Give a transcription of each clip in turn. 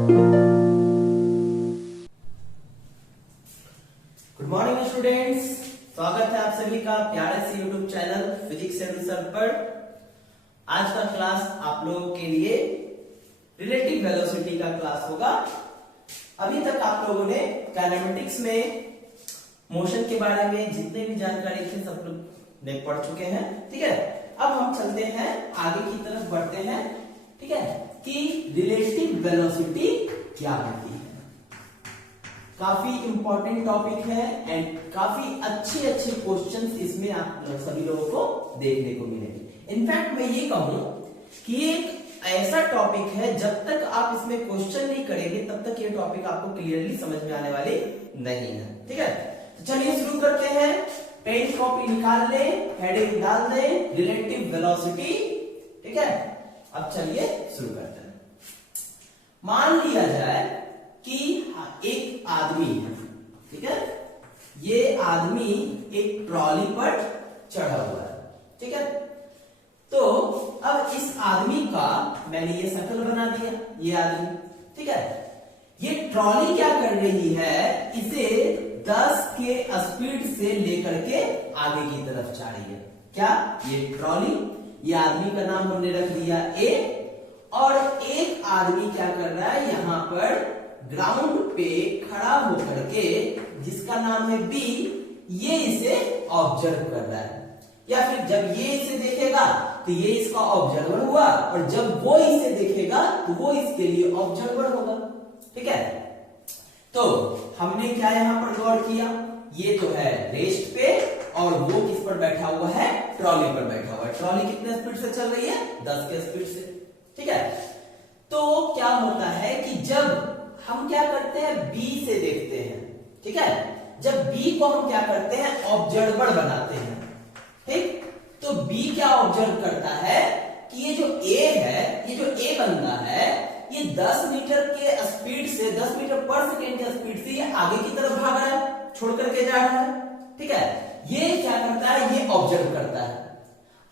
Good morning students, स्वागत है आप सभी का प्यारे से YouTube channel physics and sir पर। आज का क्लास आप लोगों के लिए रिलेटिव वेलोसिटी का क्लास होगा। अभी तक आप लोगों ने काइनेमेटिक्स में मोशन के बारे में जितने भी जानकारी थी सब लोग ने पढ़ चुके हैं, ठीक है। अब हम चलते हैं आगे की तरफ बढ़ते हैं, ठीक है, कि रिलेटिव वेलोसिटी क्या होती है। काफी इंपॉर्टेंट टॉपिक है एंड काफी अच्छे अच्छे क्वेश्चंस इसमें आप सभी लोगों को देखने को मिलेंगे। इनफैक्ट मैं ये कहूं कि एक ऐसा टॉपिक है जब तक आप इसमें क्वेश्चन नहीं करेंगे तब तक ये टॉपिक आपको क्लियरली समझ में आने वाली नहीं है, ठीक है। तो चलिए शुरू करते हैं। पेन कॉपी निकाल लें, हेडिंग डाल दें रिलेटिव वेलोसिटी, ठीक है। अब चलिए शुरू करते हैं। मान लिया जाए कि एक आदमी है, ठीक है, ये आदमी एक ट्रॉली पर चढ़ा हुआ है, ठीक है। तो अब इस आदमी का मैंने ये शक्ल बना दिया, ये आदमी, ठीक है। ये ट्रॉली क्या कर रही है, इसे 10 के स्पीड से लेकर के आगे की तरफ जा रही है। क्या ये ट्रॉली, ये आदमी का नाम हमने रख दिया ए, और एक आदमी क्या कर रहा है यहां पर ग्राउंड पे खड़ा होकर के, जिसका नाम है बी, ये इसे ऑब्जर्व कर रहा है। या फिर जब ये इसे देखेगा तो ये इसका ऑब्जर्वर हुआ, और जब वो इसे देखेगा तो वो इसके लिए ऑब्जर्वर होगा, ठीक है। तो हमने क्या यहां पर गौर किया, ये तो है रेस्ट पे और वो किस पर बैठा हुआ है, ट्रॉली पर बैठा हुआ है। ट्रॉली कितने स्पीड से चल रही है, 10 के स्पीड से, ठीक है। तो क्या होता है कि जब हम क्या करते हैं, बी से देखते हैं, ठीक है। जब बी को हम क्या करते हैं, ऑब्जर्वर बनाते हैं, ठीक। तो बी क्या ऑब्जर्व करता है कि ये जो ए है, ये जो ए बंदा है, ये 10 मीटर के स्पीड से, 10 मीटर पर सेकेंड के स्पीड से ये आगे की तरफ भाग रहा है, छोड़ करके जा रहा है, ठीक है। ये क्या करता है, ये ऑब्जर्व करता है।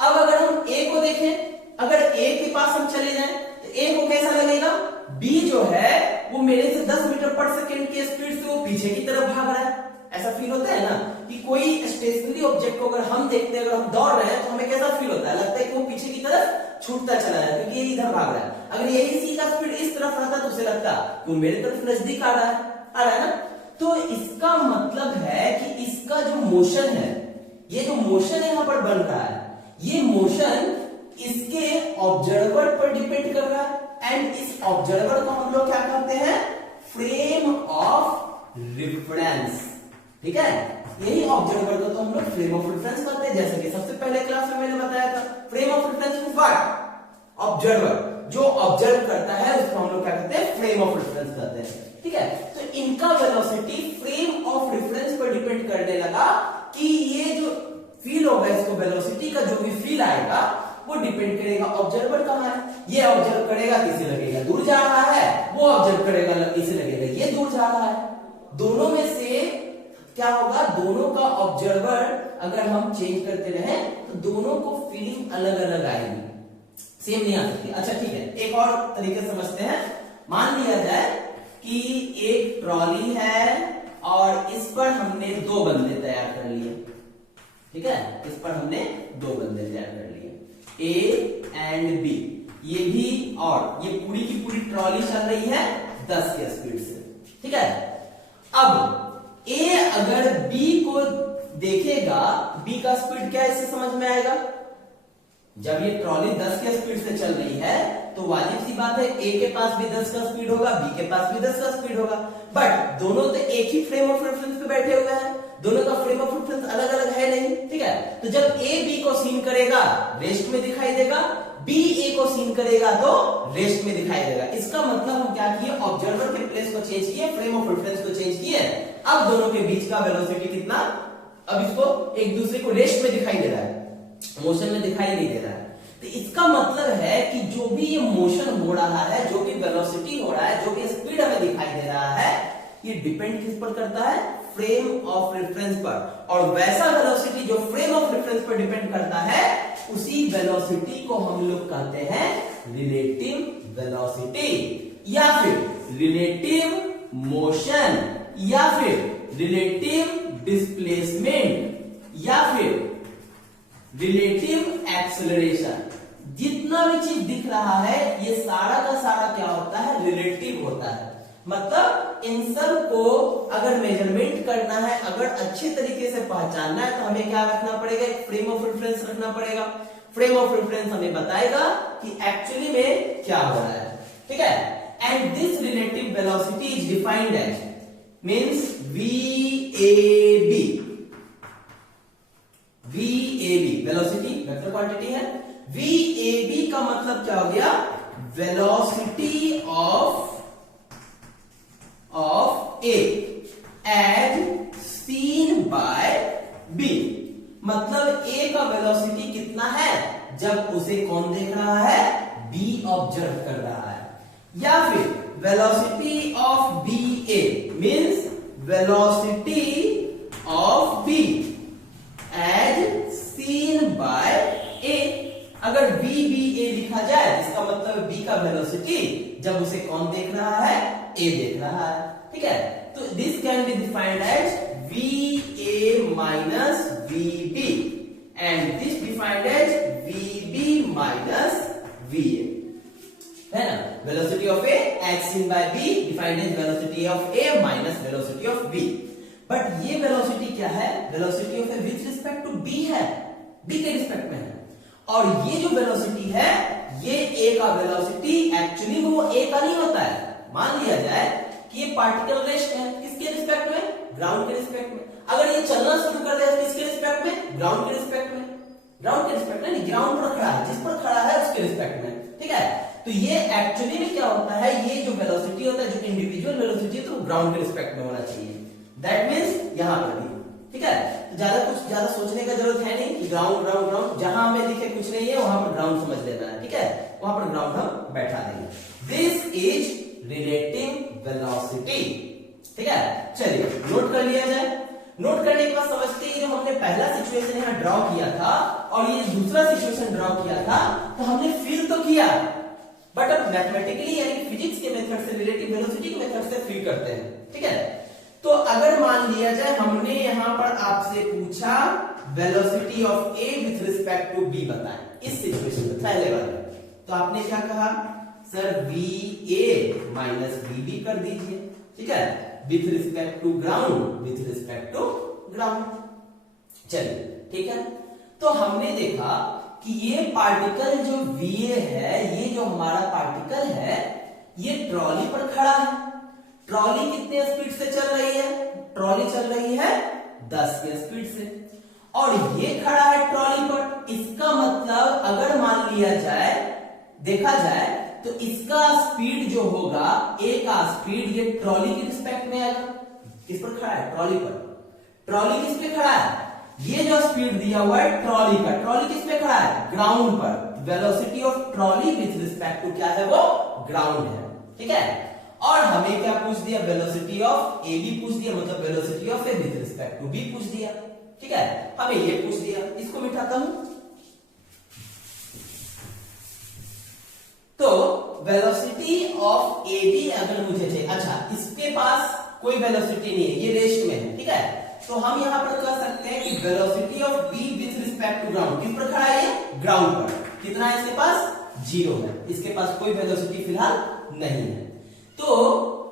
अब अगर हम ए को देखें, अगर ए के पास हम चले जाएं तो ए को कैसा लगेगा, बी जो है वो मेरे से 10 मीटर पर सेकेंड की स्पीड से वो पीछे की तरफ भाग रहा है। ऐसा फील होता है ना कि कोई स्टेशनरी ऑब्जेक्ट को अगर हम देखते हैं, अगर हम दौड़ रहे हैं तो हमें कैसा फील होता है, लगता है कि वो पीछे की तरफ छूटता चला है क्योंकि ये इधर भाग रहा है। अगर यही सी का स्पीड इस तरफ रहता तो उसे लगता कि वो मेरी तरफ नजदीक आ रहा है ना। तो इसका मतलब है कि इसका जो मोशन है, ये जो मोशन यहां पर बन रहा है, ये मोशन इसके ऑब्जर्वर पर डिपेंड कर रहा है। एंड इस ऑब्जर्वर को हम लोग क्या कहते हैं, फ्रेम ऑफ रिफरेंस, ठीक है। यही ऑब्जर्वर को तो हम लोग फ्रेम ऑफ रेफरेंस कहते हैं। जैसे कि सबसे पहले क्लास में मैंने बताया था, frame of reference means what, observer, जो ऑब्जर्व करता है उसको हम लोग क्या कहते हैं, फ्रेम ऑफ रेफरेंस कहते हैं, ठीक है। तो इनका वेलोसिटी फ्रेम ऑफ रेफरेंस पर डिपेंड करने लगा कि ये जो फील होगा, इसको वेलोसिटी का जो भी फील आएगा वो डिपेंड करेगा ऑब्जर्वर कहां है। ये ऑब्जर्व करेगा किसे लगेगा दूर जा रहा है, वो ऑब्जर्व करेगा इसे लगेगा ये दूर जा रहा है। दोनों में से क्या होगा, दोनों का ऑब्जर्वर अगर हम चेंज करते रहे तो दोनों को फीलिंग अलग अलग आएगी, सेम नहीं आ सकती। अच्छा ठीक है, एक और तरीके से समझते हैं। मान लिया जाए कि एक ट्रॉली है और इस पर हमने 2 बंदे तैयार कर लिए, ठीक है। इस पर हमने 2 बंदे तैयार कर लिए, ए एंड बी, ये भी, और ये पूरी की पूरी ट्रॉली चल रही है 10 के स्पीड से, ठीक है। अब ए अगर बी को देखेगा, बी का स्पीड क्या इससे समझ में आएगा, जब ये ट्रॉली 10 के स्पीड से चल रही है तो वाजिब सी बात है ए के पास भी 10 का स्पीड होगा, बी के पास भी 10 का स्पीड होगा। बट दोनों तो एक ही फ्रेम ऑफ रेफरेंस पे बैठे हुए हैं, दोनों का फ्रेम ऑफ रेफरेंस अलग अलग है नहीं, ठीक है। तो जब ए बी को सीन करेगा रेस्ट में दिखाई देगा, बी ए को सीन करेगा तो रेस्ट में दिखाई देगा। इसका मतलब हम क्या किए, ऑब्जर्वर के प्लेस को चेंज किए, फ्रेम ऑफ रेफरेंस को चेंज किए। अब दोनों के बीच का वेलोसिटी कितना, अब इसको एक दूसरे को रेस्ट में दिखाई दे रहा है, मोशन में दिखाई नहीं दे रहा है। तो इसका मतलब है कि जो भी ये मोशन हो रहा है, जो भी वेलोसिटी हो रहा है, जो भी स्पीड हमें दिखाई दे रहा है, ये डिपेंड किस पर करता है, फ्रेम ऑफ रेफरेंस पर। और वैसा वेलोसिटी जो फ्रेम ऑफ रेफरेंस पर डिपेंड करता है, उसी वेलोसिटी को हम लोग कहते हैं रिलेटिव वेलोसिटी, या फिर रिलेटिव मोशन या फिर रिलेटिव डिस्प्लेसमेंट या फिर रिलेटिव एक्सेलरेशन, जितना भी चीज दिख रहा है ये सारा का सारा क्या होता है, रिलेटिव होता है। मतलब इन सब को अगर मेजरमेंट करना है, अगर अच्छे तरीके से पहचानना है, तो हमें क्या रखना पड़ेगा, एक फ्रेम ऑफ रेफरेंस रखना पड़ेगा। फ्रेम ऑफ रेफरेंस हमें बताएगा कि एक्चुअली में क्या हो रहा है, ठीक है। And this relative velocity is defined as means VAB। VAB velocity vector quantity है। VAB का मतलब क्या हो गया, velocity of A as seen by B। मतलब A का वेलोसिटी कितना है जब उसे कौन देख रहा है, B ऑब्जर्व कर रहा है। या फिर velocity of BA means velocity of B as seen by A। अगर VBA लिखा जाए इसका मतलब B का वेलोसिटी जब उसे कौन देख रहा है, A देख रहा है, ठीक है। तो this can be defined as VA minus VB and this defined as VB minus VA, है ना। Velocity of A as seen by B defined as velocity of A minus velocity of B। But ये velocity क्या है, velocity of A with respect to B है, B के respect में है। और ये जो वेलोसिटी है ये A का वेलोसिटी एक्चुअली वो A का नहीं होता है। मान लिया जाए कि ये पार्टिकल रेस्ट है, किसके रिस्पेक्ट में, ग्राउंड के रिस्पेक्ट में। अगर ये चलना शुरू कर दे किसके रिस्पेक्ट में, ग्राउंड के रिस्पेक्ट में। ग्राउंड के रिस्पेक्ट में नहीं, ग्राउंड पर खड़ा है, जिस पर खड़ा है उसके रिस्पेक्ट में, ठीक है। तो ये एक्चुअली में क्या होता है, ये जो वेलोसिटी होता है, जो इंडिविजुअल वेलोसिटी है, तो ग्राउंड के रिस्पेक्ट में होना चाहिए। दैट मींस यहां पर भी, ठीक है। तो ज्यादा सोचने का जरूरत है नहीं कि ग्राउंड ग्राउंड ग्राउंड, जहां हमें दिखे कुछ नहीं है वहां पर ग्राउंड समझ लेना है, ठीक है। वहां पर ग्राउंड हम बैठा देंगे। दिस इज रिलेटिव वेलोसिटी, ठीक है। चलिए नोट कर लिया जाए। नोट करने के बाद समझते हैं, जो हमने पहला सिचुएशन यहाँ ड्रॉ किया था और ये दूसरा सिचुएशन ड्रॉ किया था, तो हमने फील तो किया, बट अब मैथमेटिकली यानी फिजिक्स के मेथड से, रिलेटिव वेलोसिटी के मेथड से फील करते हैं, ठीक है। तो अगर मान लिया जाए हमने यहां पर आपसे पूछा velocity of A with respect to B बताएं, इस सिचुएशन में पहले वाले, तो आपने क्या कहा, सर VA माइनस VB कर दीजिए, ठीक है, with respect to ground, with respect to ground. चलिए ठीक है। तो हमने देखा कि ये पार्टिकल जो VA है, ये जो हमारा पार्टिकल है, ये ट्रॉली पर खड़ा है। ट्रॉली कितने स्पीड से चल रही है, ट्रॉली चल रही है 10 के स्पीड से, और ये खड़ा है ट्रॉली पर। इसका मतलब अगर मान लिया जाए, देखा जाए, तो इसका स्पीड जो होगा, A का स्पीड ये ट्रॉली के रिस्पेक्ट में आएगा। किस पर खड़ा है, ट्रॉली पर। ट्रॉली किस पे खड़ा है, ये जो स्पीड दिया हुआ है ट्रॉली का, ट्रॉली किस पे खड़ा है, ग्राउंड पर। Velocity of trolley with respect to क्या है, वो ग्राउंड है, ठीक है। और हमें क्या पूछ दिया, वेलोसिटी ऑफ A भी पूछ दिया, मतलब velocity of A with respect to B पूछ दिया, ठीक है। हमें ये पूछ दिया, इसको मिटाता हूं। तो वेलोसिटी ऑफ AB अगर मुझे चाहिए, अच्छा इसके पास कोई वेलोसिटी नहीं है, ये रेस्ट में है, ठीक है। तो हम यहां पर कह सकते हैं कि velocity of B with respect to ground, किस पर खड़ा है ये, ग्राउंड पर। कितना है इसके पास, 0 है, इसके पास कोई वेलोसिटी फिलहाल नहीं है। तो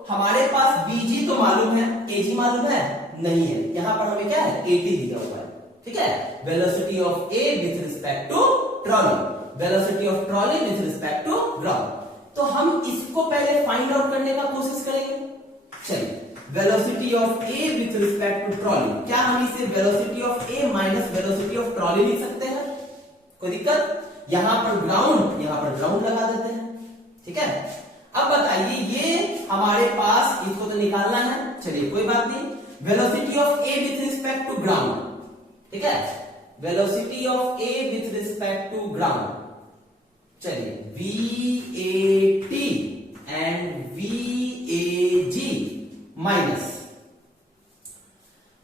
हमारे पास BG तो मालूम है, AG मालूम है नहीं है, यहां पर हमें क्या है, AT दिया हुआ है, ठीक है। Velocity of A with respect to trolley, velocity of trolley with respect to ground. तो हम इसको पहले फाइंड आउट करने का कोशिश करेंगे। चलिए, velocity of A with respect to trolley, क्या हम इसे velocity of A minus velocity of trolley लिख सकते हैं, कोई दिक्कत। यहां पर ग्राउंड, यहां पर ग्राउंड लगा देते हैं, ठीक है। अब बताइए, ये हमारे पास, इसको तो निकालना है, चलिए कोई बात नहीं। Velocity of A with respect to ground, ठीक है, velocity of A with respect to ground, चलिए VAT एंड VAG माइनस।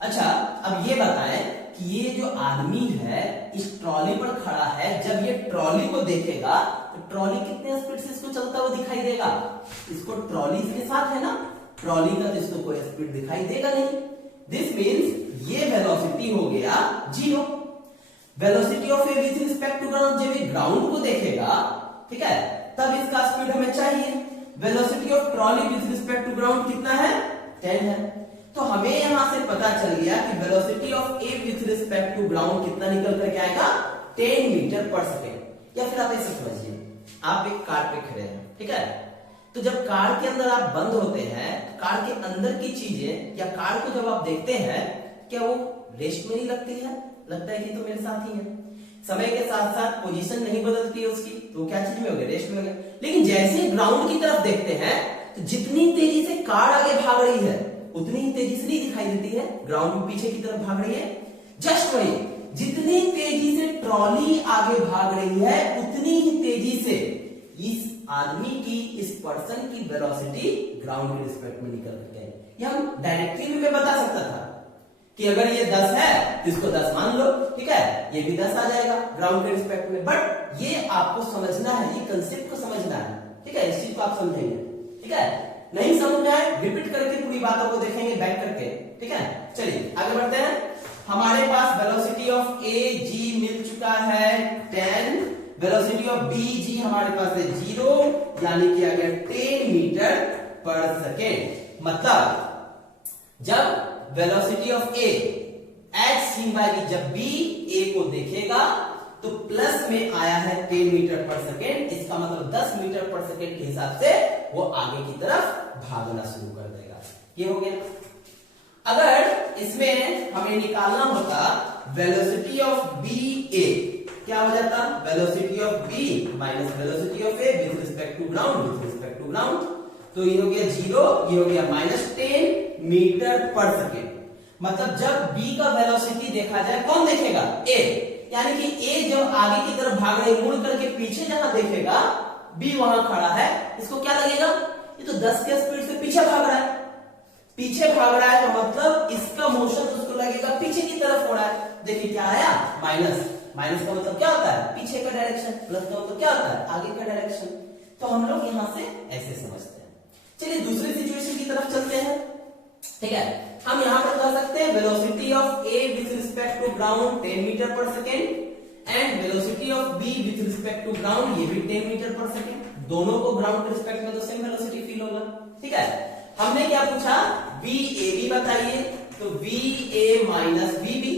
अच्छा अब ये बताएं कि ये जो आदमी है इस ट्रॉली पर खड़ा है, जब ये ट्रॉली को देखेगा तो ट्रॉली कितने स्पीड से इसको चलता हुआ दिखाई देगा, इसको ट्रॉली के साथ है ना, ट्रॉली का तो इसको कोई स्पीड दिखाई देगा नहीं। दिस मीन्स ये वेलोसिटी हो गया 0। Velocity of A with respect to ground, जब ये ग्राउंड को देखेगा, ठीक है, तब इसका स्पीड हमें चाहिए। Velocity of trolley with respect to ground कितना है? 10 है। तो हमें यहां से पता चल गया कि velocity of A with respect to ground कितना निकल करके आएगा? 10 मीटर पर सेकेंड। या फिर आप ऐसे समझिए, आप एक कार पे खड़े हैं, ठीक है, तो जब कार के अंदर आप बंद होते हैं, कार के अंदर की चीजें या कार को जब आप देखते हैं, क्या वो रेस्ट में नहीं लगती है? लगता है कि तो मेरे साथ ही है, समय के साथ साथ पोजीशन नहीं बदलती है उसकी, तो क्या चीज में हो गया? रेस्ट में हो गया। लेकिन जैसे ग्राउंड की तरफ देखते हैं, तो जितनी तेजी से कार आगे भाग रही है उतनी ही तेजी से नहीं दिखाई देती है, ग्राउंड में पीछे की तरफ भाग रही है। जस्ट वही, जितनी तेजी से ट्रॉली आगे भाग रही है उतनी ही तेजी से इस आदमी की, इस पर्सन की वेलोसिटी ग्राउंड के रिस्पेक्ट में निकल करके आई। ये हम डायरेक्टली में बता सकता था कि अगर ये 10 है तो इसको 10 मान लो, ठीक है, ये भी 10 आ जाएगा ग्राउंड के रिस्पेक्ट में। बट ये आपको समझना है, ये कंसेप्ट को समझना है, ठीक है, इस चीज को आप समझेंगे, ठीक है। नहीं समझ में आए, रिपीट करके पूरी बातों को देखेंगे बैक करके, ठीक है। चलिए आगे बढ़ते हैं। हमारे पास वेलोसिटी ऑफ ए जी मिल चुका है 10, वेलोसिटी ऑफ बी जी हमारे पास है 0, यानी कि आ गया 10 मीटर पर सेकेंड। मतलब जब velocity of A as seen by B, जब बी ए को देखेगा तो प्लस में आया है 10 मीटर पर सेकेंड, इसका मतलब 10 मीटर पर सेकेंड के हिसाब से वो आगे की तरफ भागना शुरू कर देगा। ये हो गया। अगर इसमें हमें निकालना होता वेलोसिटी ऑफ बी ए, क्या हो जाता? Velocity of B minus velocity of A with respect to ground, with respect to ground, तो ये हो गया 0, ये हो गया -10 मीटर पर सेकेंड। मतलब जब बी का वेलोसिटी देखा जाए, कौन देखेगा? ए, यानी कि ए जब आगे की तरफ भाग रही, मुड़ करके पीछे जहां देखेगा, बी वहां खड़ा है, इसको क्या लगेगा? ये तो 10 के स्पीड से पीछे भाग रहा है, पीछे भाग रहा है, तो मतलब इसका मोशन उसको लगेगा पीछे की तरफ हो रहा है। देखिए क्या आया? माइनस। माइनस का मतलब क्या होता है? पीछे का डायरेक्शन। प्लस का मतलब क्या होता है? आगे का डायरेक्शन। तो हम लोग यहां से ऐसे समझते हैं। चलिए दूसरी सिचुएशन की तरफ चलते हैं, ठीक है। हम यहां पर कह सकते हैं velocity of A with respect to ground 10 metre पर second and velocity of B with respect to ground, ये भी 10 मीटर पर सेकेंड। दोनों को ग्राउंड के रिस्पेक्ट में तो सेम वेलोसिटी फील होगा, ठीक है। हमने क्या पूछा? वी ए बी बताइए, तो V A minus V B,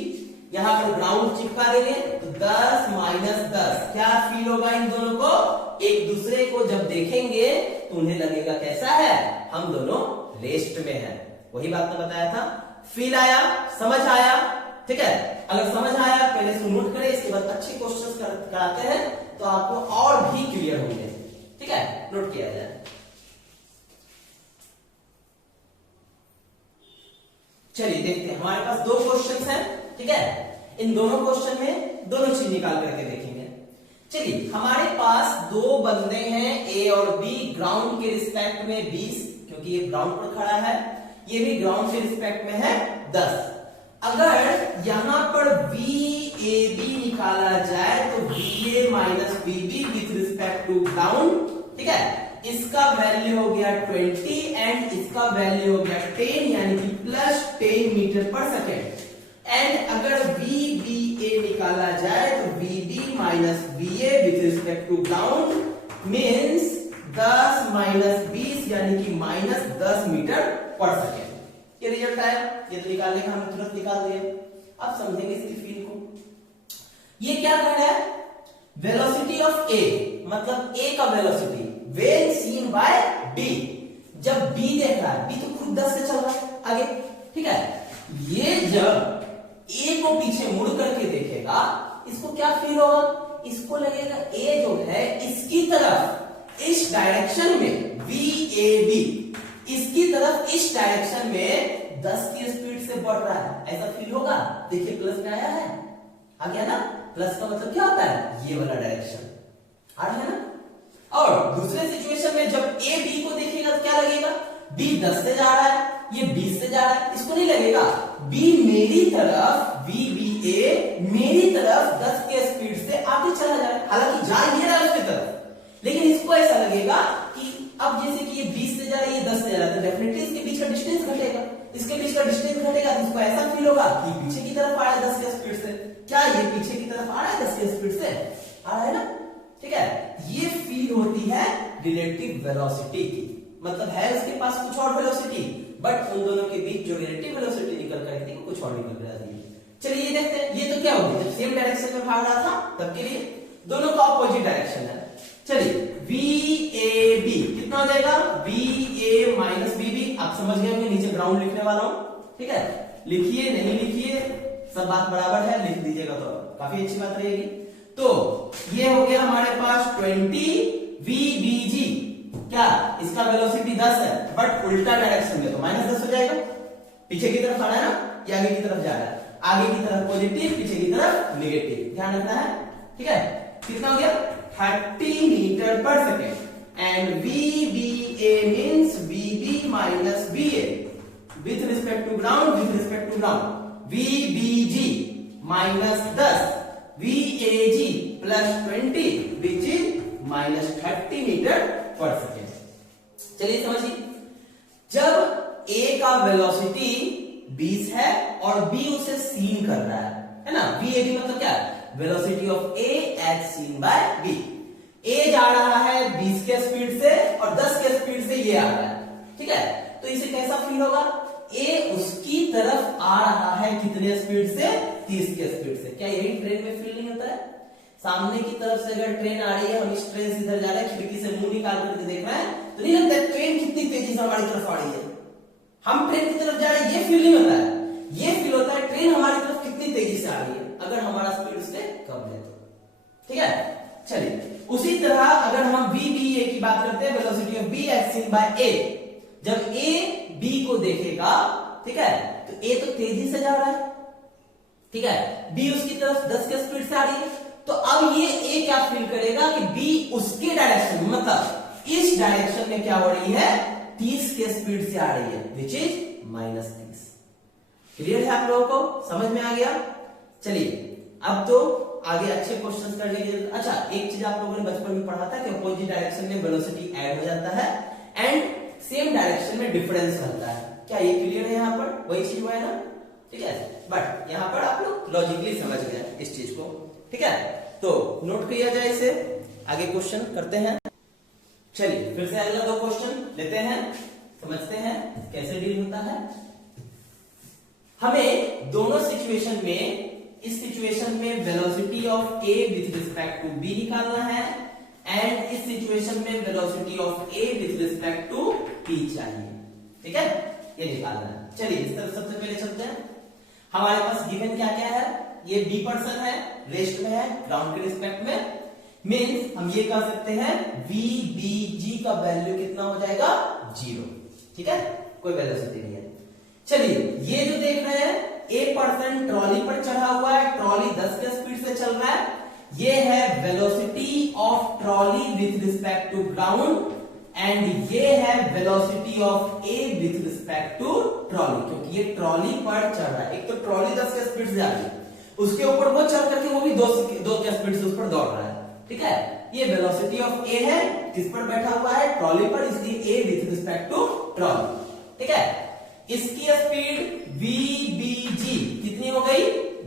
यहां पर ग्राउंड चिपका देंगे तो 10 माइनस 10, क्या फील होगा इन दोनों को? एक दूसरे को जब देखेंगे तो उन्हें लगेगा कैसा है? हम दोनों रेस्ट में हैं। वही बात तो बताया था। फील आया? समझ आया? ठीक है। अगर समझ आया पहले से नोट करें, इसके बाद अच्छे क्वेश्चंस कराते हैं तो आपको और भी क्लियर होंगे, ठीक है। नोट किया जाए। चलिए देखते हैं, हमारे पास 2 क्वेश्चंस हैं, ठीक है। इन दोनों क्वेश्चन में दोनों चीज निकाल करके देखेंगे। चलिए हमारे पास 2 बंदे हैं ए और बी, ग्राउंड के रिस्पेक्ट में 20, क्योंकि ये ग्राउंड पर खड़ा है, ये भी ग्राउंड के रिस्पेक्ट में है 10। अगर यहां पर वी ए बी निकाला जाए तो V A minus V B with respect to ground, ठीक है, इसका वैल्यू हो गया 20 एंड इसका वैल्यू हो गया 10, यानी कि प्लस 10 मीटर पर सेकेंड। एंड अगर वी बी ए निकाला जाए तो V B minus V A with respect to ground means 10 minus 20, यानी कि माइनस 10 मीटर पर सेकेंड। ये रिजल्ट आया, ये तो निकालने का हमने तुरंत निकाल दिया। अब समझेंगे इसकी फील को। ये क्या कह रहा है? वेलोसिटी ऑफ ए, मतलब ए का velocity when seen by B, जब बी देख रहा है, बी तो खुद 10 से चल रहा है आगे, ठीक है। ये जब ए को पीछे मुड़ करके देखेगा, इसको क्या फील होगा? इसको लगेगा ए जो है इसकी तरफ, इस डायरेक्शन में वी ए बी, इसकी तरफ इस डायरेक्शन में 10 की स्पीड से बढ़ रहा है, ऐसा फील होगा। देखिए प्लस में आया है, आ गया ना। प्लस का मतलब क्या होता है? ये वाला डायरेक्शन आ रहा है ना। और दूसरे सिचुएशन में जब ए बी को देखेगा तो क्या लगेगा? बी 10 से जा रहा है, ये 20 से जा रहा है, इसको नहीं लगेगा बी मेरी तरफ, वी बी ए मेरी तरफ 10 के स्पीड से आगे चला जा रहा है, हालांकि जा ये रहा है उसकी तरफ, लेकिन इसको ऐसा लगेगा कि अब जैसे कि ये 20 से जा रहा है, ये 10 से जा रहा है, तो डेफिनेटली इसके बीच का डिस्टेंस घटेगा, इसके बीच का डिस्टेंस घटेगा, तो इसको ऐसा फील होगा कि पीछे की तरफ आ रहा है 10 के स्पीड से। क्या ये पीछे की तरफ आ रहा है 10 के स्पीड से? आ रहा है ना? ठीक है, ये फील होती है रिलेटिव वेलोसिटी की, मतलब है उसके पास कुछ और वेलोसिटी, बट उन दोनों के बीच जो रिलेटिव वेलोसिटी निकल कर थी कुछ और निकल रही है। चलिए ये देखते हैं, ये तो क्या होगी, जब सेम डायरेक्शन में भाग रहा था तब के लिए, दोनों का ऑपोजिट डायरेक्शन है। चलिए VAB कितना हो जाएगा, VA माइनस BB। आप समझ गए होंगे, नीचे ग्राउंड लिखने वाला हूं, ठीक है, लिखिए नहीं लिखिए सब बात बराबर है, लिख दीजिएगा तो काफी अच्छी बात रहेगी। तो ये हो गया हमारे पास 20 VBG, क्या इसका वेलोसिटी 10 है, बट उल्टा डायरेक्शन में, तो -10 हो जाएगा, पीछे की तरफ आना है ना, ये आगे की तरफ जा रहा है, आगे की तरफ पॉजिटिव, पीछे की तरफ नेगेटिव, ध्यान रखना है, ठीक है। कितना हो गया 30 मीटर पर second, and VBA means VB minus BA with respect to ground, with respect to ground, VBG minus 10 VAG plus 20 which is minus 30 metre पर सेकेंड। चलिए समझिए, जब A का वेलोसिटी 20 है और B उसे सीन कर रहा है ना, VAB मतलब क्या, velocity of A as seen by B। A जा रहा है 20 के स्पीड से और 10 के स्पीड से ये आ रहा है, ठीक है, तो इसे कैसा फील होगा, A उसकी तरफ आ रहा है कितने स्पीड से, 30 के स्पीड से। क्या यही ट्रेन में फील नहीं होता है, सामने की तरफ से अगर ट्रेन आ रही है, हम इस ट्रेन से इधर जा रहे हैं, खिड़की से मुंह निकाल करके देख रहे हैं, तो नहीं लगता है ट्रेन कितनी तेजी से हमारी तरफ आ रही है, हम ट्रेन की तरफ जा रहे हैं, ये फील नहीं होता है, ये फील होता है ट्रेन हमारी तरफ कितनी तेजी से आ रही है, अगर हमारा स्पीड उससे कम है तो, ठीक है। चलिए उसी तरह अगर हम VBA की बात करते हैं, velocity of B as seen by A, जब A B को देखेगा, ठीक है, तो A तो तेजी से जा रहा है, ठीक है, B उसकी तरफ 10 के स्पीड से आ रही है, तो अब ये A क्या फील करेगा कि B उसके डायरेक्शन में, मतलब इस डायरेक्शन में क्या हो रही है, 30 के स्पीड से आ रही है, विच इज -30। क्लियर है आप लोगों को, समझ में आ गया। चलिए अब तो आगे अच्छे क्वेश्चंस करने की जरूरत। अच्छा, एक चीज आप लोगों ने बचपन में पढ़ा था कि अपोजिट डायरेक्शन में वेलोसिटी ऐड हो जाता है एंड सेम डायरेक्शन में डिफरेंस रहता है। क्या ये क्लियर है, यहाँ पर वही चीज हुआ है ना, ठीक है, बट यहाँ पर आप लोग लॉजिकली समझ गए इस चीज को, ठीक है, तो नोट किया जाए इसे, आगे क्वेश्चन करते हैं। चलिए फिर से अगला 2 क्वेश्चन लेते हैं, समझते हैं कैसे डील होता है। हमें दोनों सिचुएशन में, इस सिचुएशन में velocity of A with respect to B निकालना है एंड इस सिचुएशन में velocity of A with respect to P चाहिए, ठीक है, ये निकालना है। चलिए इस तरफ सबसे पहले चलते हैं। हमारे पास गिवन क्या क्या है, ये B पर्सन है, रेस्ट में है, ग्राउंड के रिस्पेक्ट में, मीन्स हम ये कह सकते हैं VBG का वैल्यू कितना हो जाएगा, 0, ठीक है, कोई वेलोसिटी नहीं है। चलिए ये जो देख रहे हैं, A पर्सन ट्रॉली पर चढ़ा हुआ है, ट्रॉली 10 के स्पीड से चल रहा है, ये है velocity of trolley with respect to ground and ये है velocity of A with respect to trolley, क्योंकि ये ट्रॉली पर चढ़ रहा है, एक तो ट्रॉली 10 के स्पीड से जा रही है, उसके ऊपर वो चढ़ करके वो भी 2 के स्पीड से उस पर दौड़ रहा है, ठीक है, ये वेलोसिटी ऑफ A है, किस पर बैठा हुआ है, ट्रॉली पर, इसलिए A with respect to trolley, ठीक है। इसकी स्पीड VBG कितनी हो गई,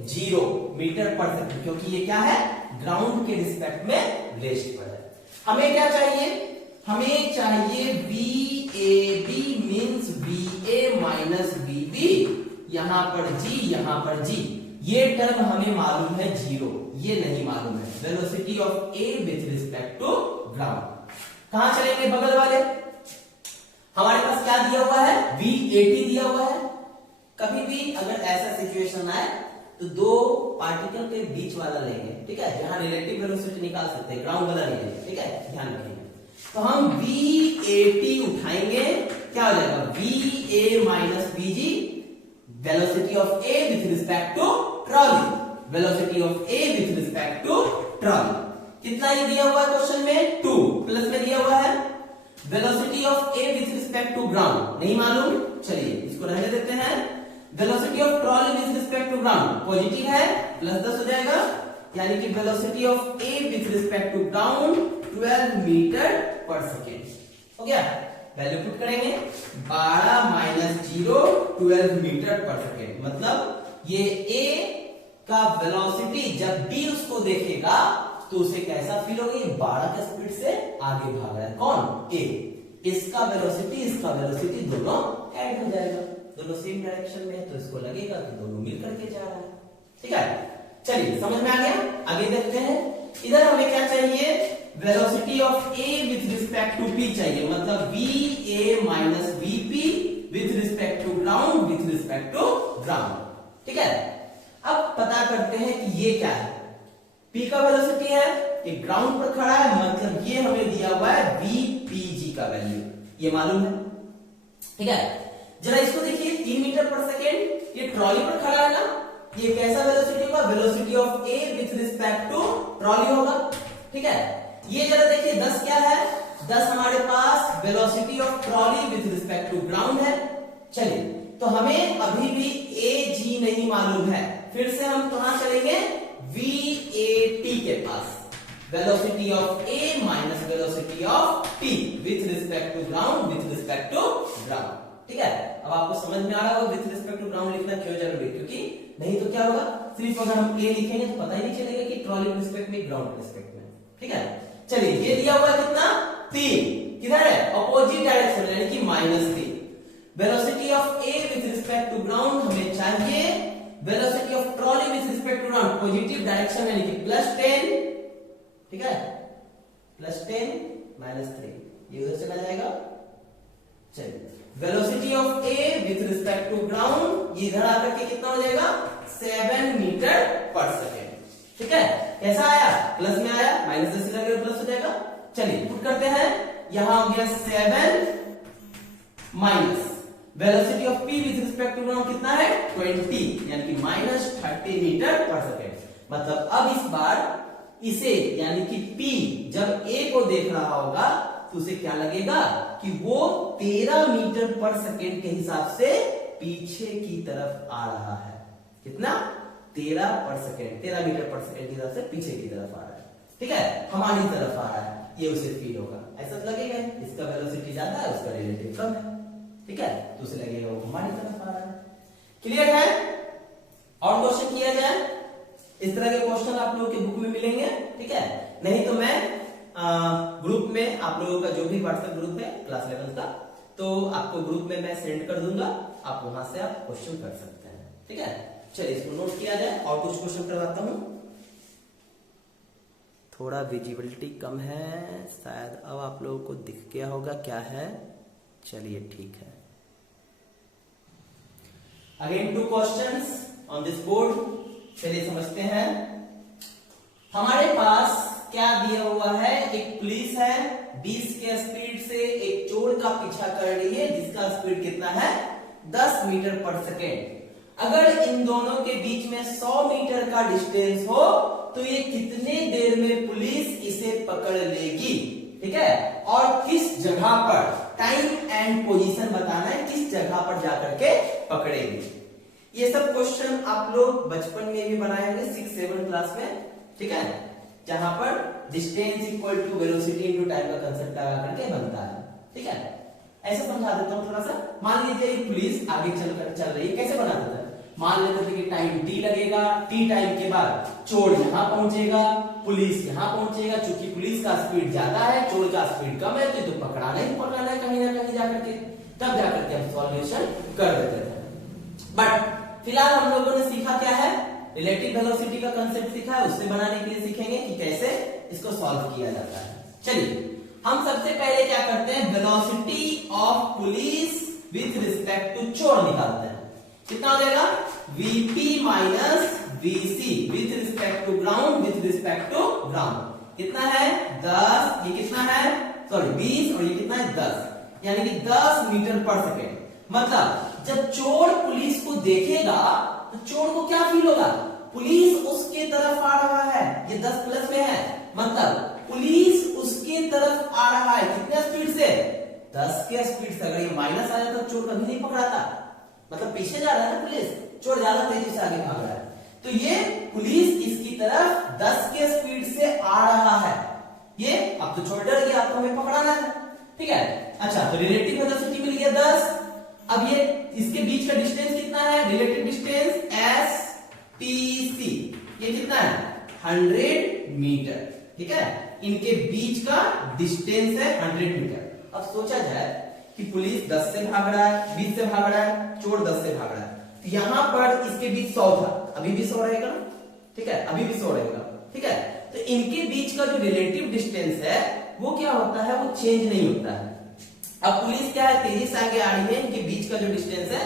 0 मीटर पर सेकंड, क्योंकि ये क्या है, ग्राउंड के रिस्पेक्ट में रेस्ट पर है। हमें क्या चाहिए, हमें चाहिए VAB means VA minus BB, यहां पर G, यहां पर G, ये टर्म हमें मालूम है 0, ये नहीं मालूम है, velocity of A with respect to ground. कहां चलेंगे, बगल वाले, हमारे पास क्या दिया हुआ है, V80 दिया हुआ है। कभी भी अगर ऐसा सिचुएशन आए तो 2 पार्टिकल के बीच वाला लेंगे, ठीक है, जहां रिलेटिव वेलोसिटी निकाल सकते हैं, ग्राउंड वाला नहीं लेंगे, ठीक है, ध्यान रखिए। तो हम V80 उठाएंगे, क्या हो जाएगा, VA minus BG, velocity of A with respect to trolley, velocity of A with respect to trolley, कितना ये दिया हुआ है क्वेश्चन में, 2, प्लस में दिया हुआ है velocity of A with respect to ground, नहीं मालूम, चलिए इसको रहने देते हैं। Velocity of trolley with respect to ground positive है, +10 हो जाएगा, यानी कि velocity of A with respect to ground 12 metre पर सेकेंड, हो गया, वैल्यू पुट करेंगे 12 माइनस 0 12 मीटर पर सेकेंड। मतलब ये ए का वेलोसिटी जब बी उसको देखेगा तो उसे कैसा फील होगा, ये 12 के स्पीड से आगे भाग रहा है। कौन? ए। इसका वेलोसिटी दोनों ऐड हो जाएगा, दोनों सेम डायरेक्शन में है, तो इसको लगेगा कि दोनों मिल करके जा रहा है। ठीक है, चलिए समझ में आ गया। आगे देखते हैं, इधर हमें क्या चाहिए, velocity of A with respect to P चाहिए, मतलब V A minus V P with respect to ground with respect to ground. ठीक है, अब पता करते हैं कि ये क्या है। P का वेलोसिटी है, ये ग्राउंड पर खड़ा है, मतलब ये हमें दिया हुआ है VPG का वैल्यू, ये मालूम है। ठीक है, जरा इसको देखिए 3 मीटर पर सेकेंड, ये ट्रॉली पर खड़ा है ना, ये कैसा वेलोसिटी होगा, velocity of A with respect to trolley होगा। ठीक है, ये जरा देखिए 10 क्या है, 10 हमारे पास velocity of trolley with respect to ground है। चलिए, तो हमें अभी भी AG नहीं मालूम है, फिर से हम कहां चलेंगे, VAT के पास, velocity of A minus velocity of T with respect to ground with respect to ground. ठीक है, अब आपको समझ में आ रहा होगा विथ रिस्पेक्ट टू ग्राउंड लिखना क्यों जरूरी है, क्योंकि नहीं तो क्या होगा, सिर्फ अगर हम A लिखेंगे तो पता ही नहीं चलेगा कि ट्रॉली के रिस्पेक्ट में ग्राउंड के रिस्पेक्ट में। ठीक है, चलिए ये दिया हुआ है कितना, 3, किधर है, अपोजिट डायरेक्शन यानी कि -3। Velocity of A with respect to ground हमें चाहिए velocity of trolley with respect to ground positive direction यानी कि +10। ठीक है, +10 -3, ये उधर चला जाएगा। चलिए, velocity of A with respect to ground ये इधर आकर के कितना हो जाएगा, 7 मीटर पर सेकेंड। ठीक है, कैसा आया, प्लस में आया, माइनस से लगेगा प्लस हो जाएगा। चलिए पुट करते हैं, यहां हो गया 7 minus velocity of P with respect to ground कितना है, 20 यानी कि -30 मीटर पर सेकेंड। मतलब अब इस बार इसे यानी कि P जब A को देख रहा होगा तो उसे क्या लगेगा कि वो 13 मीटर पर सेकेंड के हिसाब से पीछे की तरफ आ रहा है। कितना, 13 पर सेकेंड, 13 मीटर पर सेकेंड के हिसाब से पीछे की तरफ आ रहा है। ठीक है, हमारी तरफ आ रहा है, ये उसे फील होगा, ऐसा लगेगा। इसका वेलोसिटी ज्यादा है, उसका रिलेटिव कम है। ठीक है, तो उसे लगेगा वो हमारी तरफ आ रहा है। क्लियर है, और क्वेश्चन किया जाए, इस तरह के क्वेश्चन आप लोगों के बुक में मिलेंगे। ठीक है, नहीं तो मैं ग्रुप में आप लोगों का जो भी व्हाट्सएप ग्रुप है क्लास 11 का, तो आपको ग्रुप में मैं सेंड कर दूंगा, आप वहां से आप क्वेश्चन कर सकते हैं। ठीक है, चलिए इसको नोट किया जाए और कुछ क्वेश्चन करवाता हूं। थोड़ा विजिबिलिटी कम है शायद, अब आप लोगों को दिख गया होगा क्या है। चलिए ठीक है, again 2 questions on this board. चलिए समझते हैं, हमारे पास क्या दिया हुआ है, एक पुलिस है 20 के स्पीड से एक चोर का पीछा कर रही है जिसका स्पीड कितना है, 10 मीटर पर सेकेंड। अगर इन दोनों के बीच में 100 मीटर का डिस्टेंस हो तो ये कितने देर में पुलिस इसे पकड़ लेगी। ठीक है, और किस जगह पर, टाइम एंड पोजीशन बताना है, किस जगह पर जाकर के पकड़ेगी। ये सब क्वेश्चन आप लोग बचपन में भी बनाए होंगे 6-7 क्लास में। ठीक है, जहां पर distance equal to velocity into time का कांसेप्ट लगा करके बनता है। ठीक है, ऐसा समझा देता हूं थोड़ा सा। मान लीजिए पुलिस आगे चल रही है, कैसे बना देता है, मान लेते थे कि टाइम t लगेगा, t टाइम के बाद चोर यहां पहुंचेगा, पुलिस यहां पहुंचेगा। चूंकि पुलिस का स्पीड ज्यादा है, चोर का स्पीड कम है, तो पकड़ाना ही पकड़ाना है कहीं ना कहीं जाकर के, तब जाकर के हम सॉल्यूशन कर देते थे। बट फिलहाल हम लोगों ने सीखा क्या है, रिलेटिव वेलोसिटी का कांसेप्ट सीखा है, उससे बनाने के लिए सीखेंगे कि कैसे इसको सॉल्व किया जाता है। चलिए हम सबसे पहले क्या करते हैं, velocity of police with respect to चोर निकालते हैं। कितना हो जाएगा, Vp minus Vc with respect to ground with respect to ground कितना है, 10, ये कितना है, सॉरी 20 और ये कितना है 10, यानी कि 10 मीटर पर सेकेंड। मतलब जब चोर पुलिस को देखेगा तो चोर को क्या फील होगा, पुलिस उसके तरफ आ रहा है, ये 10 प्लस में है, मतलब पुलिस उसके तरफ आ रहा है। कितने स्पीड से, 10 के स्पीड से। अगर ये माइनस आ जाता तो चोर कभी नहीं पकड़ाता, मतलब पीछे जा रहा है ना पुलिस, चोर ज्यादा तेजी से आगे भाग रहा है, तो ये पुलिस इसकी तरफ 10 के स्पीड से आ रहा है। ये अब तो चोर डर गया, आपको हमें पकड़ाना है। ठीक है, अच्छा, तो रिलेटिव वेलोसिटी मिल गया 10। अब ये इसके बीच का डिस्टेंस कितना है, relative distance S T C, ये कितना है 100 मीटर। ठीक है, इनके बीच का डिस्टेंस है 100 मीटर। अब सोचा जाए कि पुलिस 10 से भाग रहा है, 20 से भाग रहा है, चोर 10 से भाग रहा है, तो यहां पर इसके बीच 100 था, अभी भी 100 रहेगा। ठीक है, अभी भी 100 रहेगा। ठीक है, तो इनके बीच का जो रिलेटिव डिस्टेंस है वो क्या होता है, वो चेंज नहीं होता है। अब पुलिस क्या है, तेजी से आगे आ रही है, इनके बीच का जो डिस्टेंस है,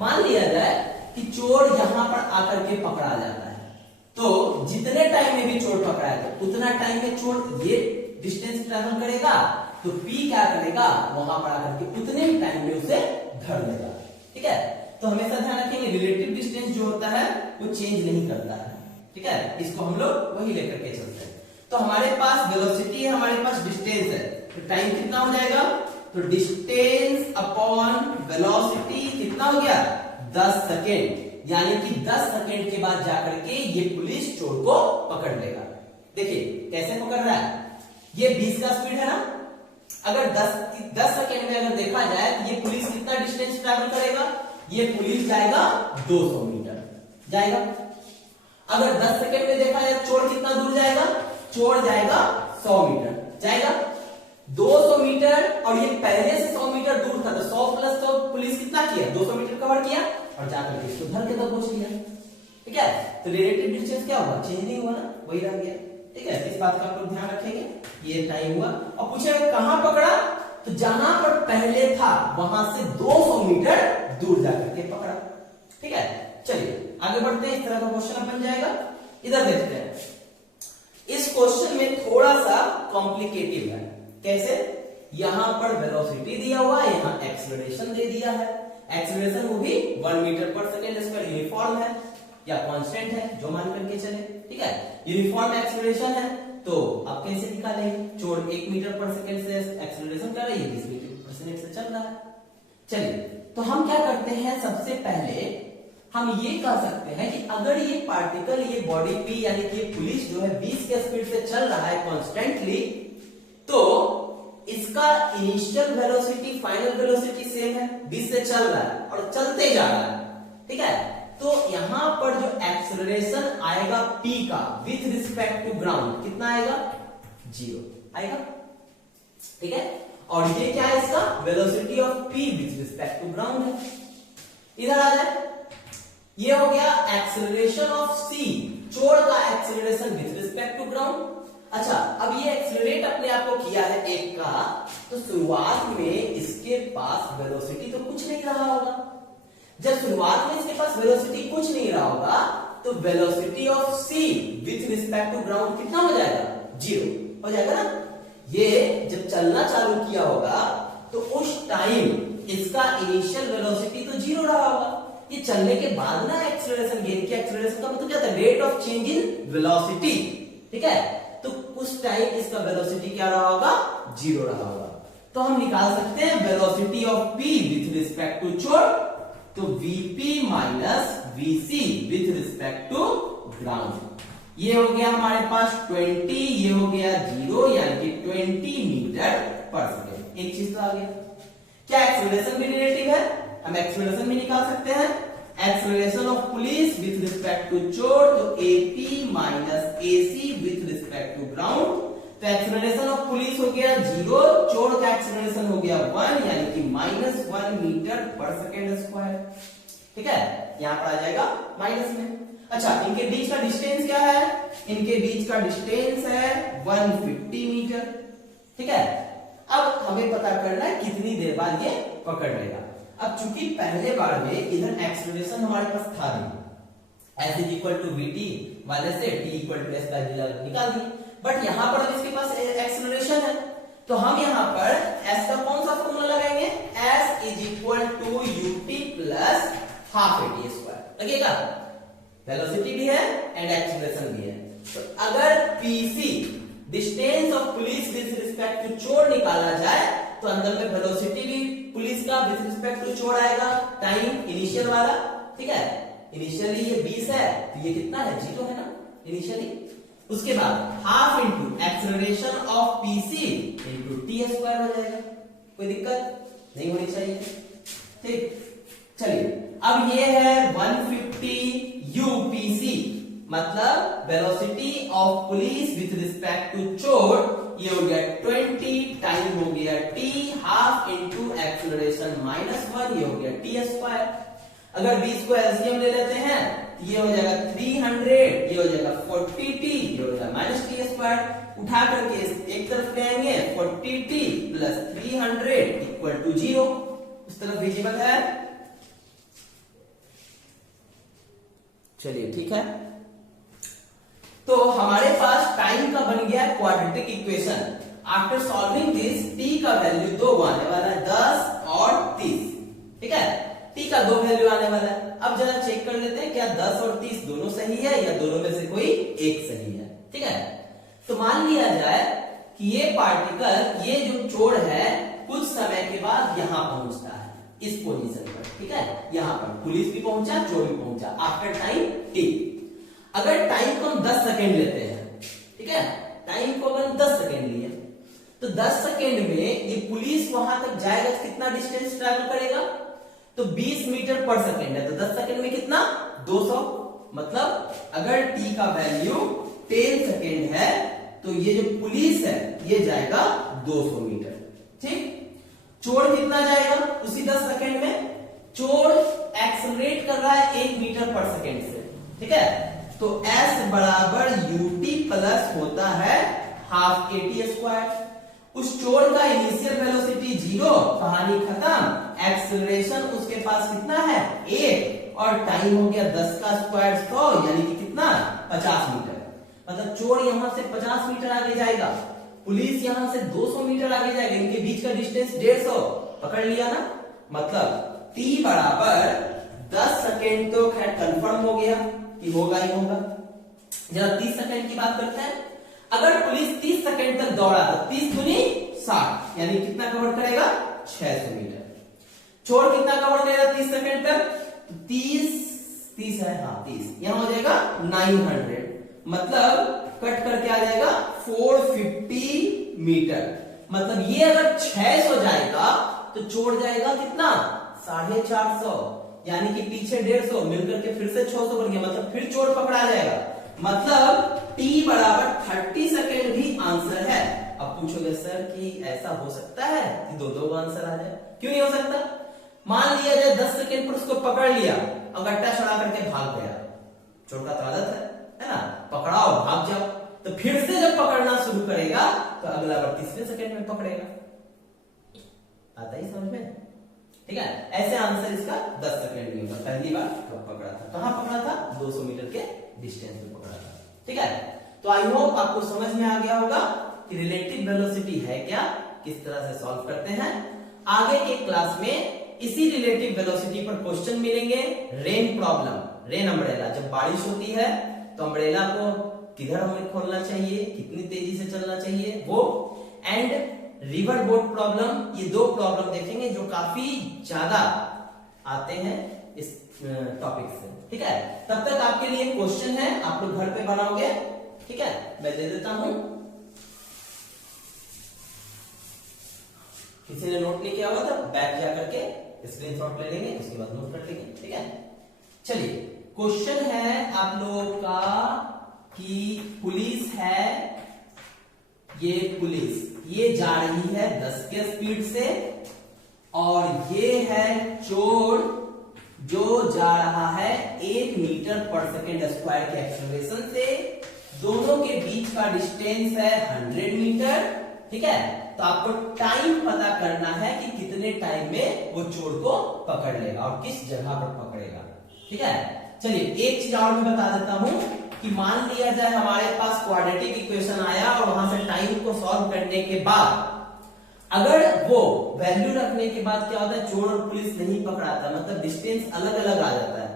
मान लिया जाए कि चोर यहां पर आकर के पकड़ा जाता है, तो जितने टाइम में भी चोर पकड़ा है तो उतना टाइम में चोर ये डिस्टेंस ट्रेवल करेगा, तो पी क्या करेगा, वहां पर आकर के उतने ही टाइम में उसे धर लेगा। ठीक है, तो हमेशा ध्यान रखेंगे रिलेटिव डिस्टेंस जो होता है वो चेंज नहीं करता है। ठीक है, इसको हम लोग वही लेकर के चलते हैं। तो हमारे पास वेलोसिटी है, हमारे पास डिस्टेंस है, तो टाइम कितना हो जाएगा, तो डिस्टेंस अपॉन वेलोसिटी कितना हो गया 10 सेकेंड, यानी कि 10 सेकेंड के बाद जाकर के ये पुलिस चोर को पकड़ लेगा। देखिए कैसे पकड़ रहा है, ये 20 का स्पीड है ना, अगर 10 सेकेंड में अगर देखा जाए तो ये पुलिस कितना डिस्टेंस ट्रैवल करेगा, ये पुलिस जाएगा 200 मीटर जाएगा। अगर 10 सेकेंड में देखा जाए चोर कितना दूर जाएगा, चोर जाएगा 100 मीटर जाएगा, 200 मीटर, और ये पहले से 100 मीटर दूर था, तो 100 प्लस 100 पुलिस कितना किया, 200 मीटर कवर किया और जाकर के इसको धर के तक पहुंच लिया। ठीक है, तो रिलेटिव डिस्टेंस क्या हुआ, चेंज नहीं हुआ ना, वही रह गया। ठीक है, इस बात का आप लोग ध्यान रखेंगे, ये टाइम हुआ। और पूछेगा कहां पकड़ा, तो जहां पर पहले था वहां से 200 मीटर दूर जाकर के पकड़ा। ठीक है, चलिए आगे बढ़ते हैं, इस तरह का क्वेश्चन बन जाएगा। इधर देखते हैं, इस क्वेश्चन में थोड़ा सा कॉम्प्लिकेटिव है। कैसे, यहां पर वेलोसिटी दिया हुआ है, यहां एक्सीलरेशन दे दिया है, एक्सीलरेशन वो भी 1 मीटर पर सेकेंड स्क्वायर यूनिफॉर्म है या कांस्टेंट है, जो मान करके चले। ठीक है, यूनिफॉर्म एक्सीलरेशन है, तो आप कैसे निकालेंगे, चोर 1 मीटर पर सेकेंड से एक्सीलरेशन कर रही है, 20 मीटर पर सेकेंड से चल रहा है। चलिए, तो हम क्या करते हैं, सबसे पहले हम ये कह सकते हैं कि अगर ये पार्टिकल, ये बॉडी पी यानी कि पुलिस जो है 20 के स्पीड से चल रहा है कॉन्स्टेंटली, तो इसका initial velocity final velocity same है, 20 से चल रहा है और चलते जा रहा है। ठीक है, तो यहां पर जो एक्सेलरेशन आएगा p का विथ रिस्पेक्ट टू ग्राउंड कितना आएगा, 0 आएगा। ठीक है, और ये क्या है, इसका velocity of p with respect to ground है। इधर आ जाए, ये हो गया एक्सेलरेशन ऑफ c, चोर का acceleration with respect to ground. अच्छा, अब ये एक्सेलरेट अपने आप को किया है एक का, तो शुरुआत में इसके पास वेलोसिटी तो कुछ नहीं रहा होगा। जब शुरुआत में इसके पास वेलोसिटी कुछ नहीं रहा होगा, तो velocity of c with respect to ground कितना हो जाएगा, 0 हो जाएगा ना। ये जब चलना चालू किया होगा तो उस टाइम इसका इनिशियल वेलोसिटी तो 0 रहा होगा। ये चलने के बाद ना एक्सेलरेशन गेन किया, एक्सेलरेशन का मतलब क्या था, rate of change in velocity. ठीक है, तो उस टाइम इसका वेलोसिटी क्या रहा होगा, 0 रहा होगा। तो हम निकाल सकते हैं velocity of p with respect to चोर, तो vp minus vc with respect to ground. ये हो गया हमारे पास 20, ये हो गया 0, यानी कि 20 मीटर पर सेकेंड। एक चीज तो आ गया, क्या एक्सेलरेशन भी रिलेटिव है, हम एक्सेलरेशन भी निकाल सकते हैं। Acceleration of police with respect to चोर, तो AP minus AC with respect to ground. तो एक्सेलरेशन ऑफ पुलिस हो गया 0, चोर का एक्सेलरेशन हो गया 1, यानी कि -1 मीटर पर सेकेंड स्क्वायर। ठीक है, यहां पर आ जाएगा माइनस में। अच्छा, इनके बीच का डिस्टेंस क्या है, इनके बीच का डिस्टेंस है 150 मीटर। ठीक है, अब हमें पता करना है कितनी देर बाद ये पकड़ लेगा। अब चूंकि पहले बार में इधर एक्सेलरेशन हमारे पास था नहीं, s is equal to vt minus से t equal to s by d निकाल दिए, बट यहां पर अब इसके पास एक्सेलरेशन है, तो हम यहां पर s का कौन सा फॉर्मूला लगाएंगे, s is equal to ut plus half at square लगेगा। वेलोसिटी भी है एंड एक्सेलरेशन भी है, तो अगर pc distance of police with respect to चोर निकाला जाए, तो अंदर में वेलोसिटी भी पुलिस का विथ रिस्पेक्ट टू चोर आएगा, टाइम इनिशियल वाला। ठीक है, इनिशियली ये 20 है, तो ये कितना है, 0 है ना इनिशियली। उसके बाद half into acceleration of pc into t square हो जाएगा। कोई दिक्कत नहीं होनी चाहिए। ठीक, चलिए अब ये है 150 यूपीसी, मतलब velocity of police with respect to चोर। ये हो गया 20, टाइम हो गया t, हाफ इंटू एक्सेलरेशन -1, ये हो गया t स्क्वायर। अगर v को एलसीएम ले लेते हैं तो ये हो जाएगा 300, ये हो जाएगा 40t, ये हो जाएगा -t स्क्वायर। उठा करके एक तरफ ले आएंगे, 40t प्लस 300 इक्वल टू 0, उस तरफ विजिबल है। चलिए ठीक है, तो हमारे पास टाइम का बन गया quadratic equation. After solving this t का वैल्यू 2 आने वाला है, 10 और 30। ठीक है, t का 2 वैल्यू आने वाला है। अब जरा चेक कर लेते हैं क्या 10 और 30 दोनों सही है या दोनों में से कोई एक सही है। ठीक है, तो मान लिया जाए कि ये पार्टिकल, ये जो चोर है, कुछ समय के बाद यहां पहुंचता है इस पोजीशन पर। ठीक है, यहां पर पुलिस भी पहुंचा, चोर भी पहुंचा आफ्टर टाइम t। अगर टाइम को हम 10 सेकेंड लेते हैं, ठीक है, टाइम को अगर 10 सेकेंड लिए तो 10 सेकेंड में ये पुलिस वहां तक जाएगा तो कितना डिस्टेंस ट्रैवल करेगा, तो 20 मीटर पर सेकेंड है, तो 10 सेकेंड में कितना 200। मतलब अगर t का वैल्यू 10 सेकेंड है तो ये जो पुलिस है ये जाएगा 200 मीटर। ठीक, चोर कितना जाएगा उसी 10 सेकेंड में, चोर एक्सेलरेट कर रहा है 1 मीटर पर सेकेंड से। ठीक है, तो s बराबर ut प्लस होता है हाफ kt स्क्वायर। उस चोर का इनिशियल वेलोसिटी 0, कहानी खत्म। एक्सेलरेशन उसके पास कितना है 1, और टाइम हो गया 10 का स्क्वायर 100, यानी कि कितना 50 मीटर। मतलब चोर यहां से 50 मीटर आगे जाएगा, पुलिस यहां से 200 मीटर आगे जाएगा, इनके बीच का डिस्टेंस 150। पकड़ लिया ना, मतलब t बराबर 10 सेकेंड तो खैर कंफर्म हो गया कि होगा ही होगा। जरा 30 सेकेंड की बात करते हैं। अगर पुलिस 30 सेकेंड तक दौड़ा तो 30 दूनी 60, यानी कितना कवर करेगा 600 मीटर। चोर कितना कवर करेगा 30 सेकेंड तक, 30 है, हाँ 30, यहां हो जाएगा 900, मतलब कट करके आ जाएगा 450 मीटर। मतलब ये अगर 600 जाएगा तो चोर जाएगा कितना 450, यानी कि पीछे 150 मिलकर के फिर से 600 बन गया, मतलब फिर चोर पकड़ा जाएगा। मतलब t बराबर 30 सेकेंड भी आंसर है। अब पूछोगे सर कि ऐसा हो सकता है कि दो आंसर आ जाए? क्यों नहीं हो सकता। मान लिया जाए 10 सेकेंड पर उसको पकड़ लिया और गट्टा चढ़ा करके भाग गया, चोर का तो आदत है ना, पकड़ाओ भाग जाओ, तो फिर से जब पकड़ना शुरू करेगा तो अगला बार 30वें सेकेंड में पकड़ेगा। आता ही समझ में? ठीक है, ऐसे आंसर इसका 10 सेकेंड में होगा। पहली बार कब पकड़ा था, कहां पकड़ा था, 200 मीटर के डिस्टेंस में पकड़ा था। ठीक है, तो आई होप आपको समझ में आ गया होगा कि रिलेटिव वेलोसिटी है क्या, किस तरह से सॉल्व करते हैं। आगे के क्लास में इसी रिलेटिव वेलोसिटी पर क्वेश्चन मिलेंगे। रेन प्रॉब्लम, रेन अम्ब्रेला, जब बारिश होती है तो अम्ब्रेला को किधर हमें खोलना चाहिए, कितनी तेजी से चलना चाहिए वो, एंड रिवर बोट प्रॉब्लम। ये 2 प्रॉब्लम देखेंगे जो काफी ज्यादा आते हैं इस टॉपिक से। ठीक है, तब तक आपके लिए क्वेश्चन है, आप लोग घर पे बनाओगे। ठीक है, मैं दे देता हूं, किसी ने नोट नहीं किया हुआ था बैक जाकर के स्क्रीनशॉट ले लेंगे, उसके बाद नोट कर लेंगे। ठीक है, चलिए क्वेश्चन है आप लोगों का कि पुलिस है, ये पुलिस ये जा रही है 10 के स्पीड से, और ये है चोर जो जा रहा है 1 मीटर पर सेकेंड स्क्वायर के एक्सेलरेशन से। दोनों के बीच का डिस्टेंस है 100 मीटर। ठीक है, तो आपको टाइम पता करना है कि कितने टाइम में वो चोर को पकड़ लेगा और किस जगह पर पकड़ेगा। ठीक है, चलिए एक चीज और मैं बता देता हूं कि मान लिया जाए हमारे पास क्वाड्रेटिक इक्वेशन आया और वहां से टाइम को सॉल्व करने के बाद अगर वो वैल्यू रखने के बाद क्या होता है, चोर और पुलिस नहीं पकड़ाता, मतलब डिस्टेंस अलग अलग आ जाता है,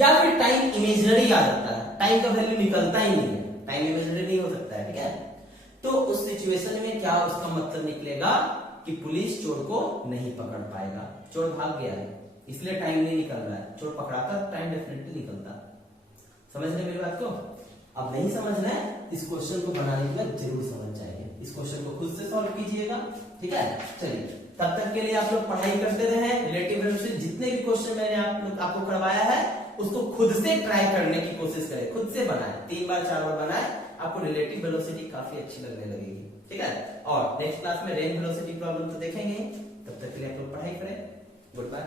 या फिर टाइम इमेजिनरी आ जाता है, टाइम का वैल्यू निकलता ही नहीं है, टाइम इमेजिनरी नहीं हो सकता है। ठीक है, तो उस सिचुएशन में क्या उसका मतलब निकलेगा कि पुलिस चोर को नहीं पकड़ पाएगा, चोर भाग गया है इसलिए टाइम नहीं निकल रहा है, चोर पकड़ाता टाइम डेफिनेटली निकलता। समझ रहे मेरी बात को? अब नहीं समझना है, इस क्वेश्चन को बनाने के बाद जरूर समझ जाएंगे। इस क्वेश्चन को खुद से सॉल्व कीजिएगा। ठीक है, चलिए तब तक के लिए आप लोग पढ़ाई करते रहे। रिलेटिव वेलोसिटी जितने भी क्वेश्चन मैंने आपको करवाया है उसको खुद से ट्राई करने की कोशिश करें, खुद से बनाए, 3 बार 4 बार बनाए, आपको रिलेटिव वेलोसिटी काफी अच्छी लगने लगेगी। ठीक है, और नेक्स्ट क्लास में रेंज वेलोसिटी प्रॉब्लम तो देखेंगे। तब तक के लिए आप लोग पढ़ाई करें। Good bye.